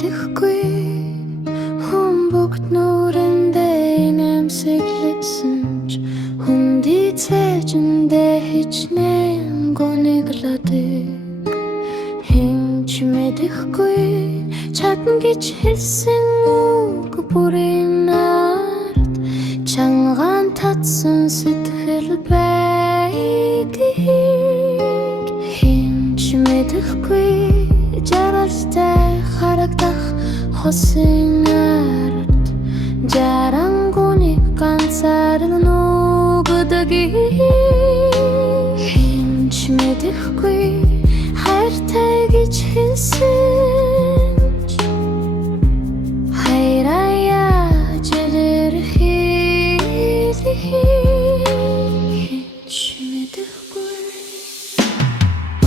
мэдхгүй humbugt нүрэндээ нэмсэглэсэн ч хүндий цээжэндээ хичнээн гонегладэг хинч мэдхгүй чадна гэж хэлсэн үг бүрийн нарт чангаан татсан сэтгэл байдгийг хинч мэдхгүй жаргалтай харагдах хосын ард жарангуник ганцаарл нүгдгийг хинч мэдхгүй хайртай гэж хэлсэн ч хайраа жирэрхийлэх хинч мэдхгүй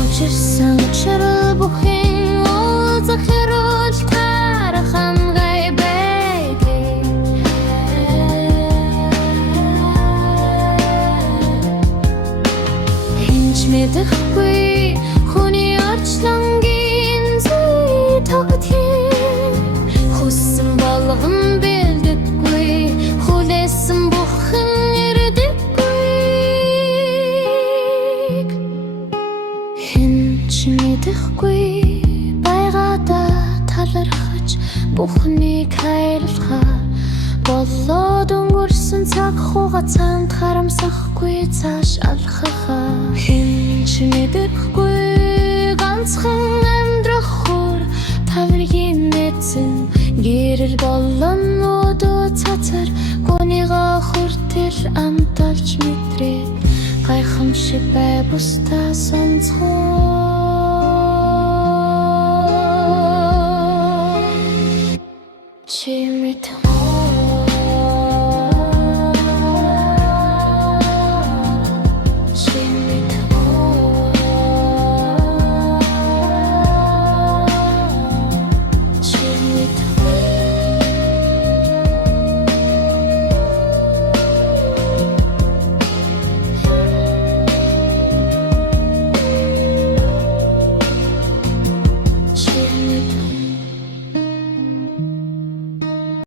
учирсан учрал бүхэн захирол тарахан гай байдаг хинч мэдхгүй хүний орчлонгийн зүй тогтхин хүссэн болгон бэлддэггүй хүлээсэн бүхэн ирдэггүй хинч мэдхгүй талархаж бүхнийг хайрлахаар болоод өнгөрсөн цаг хугацаанд харамсахгүй цааш алхахаа хинч мэдхгүй ганцхан амьдрах хур тавиргийн нэцэн гэрэл болон өдөө цацар гунига хүртэл амталж мэдрээд гайхамшиг бай бусдаа сонцгоо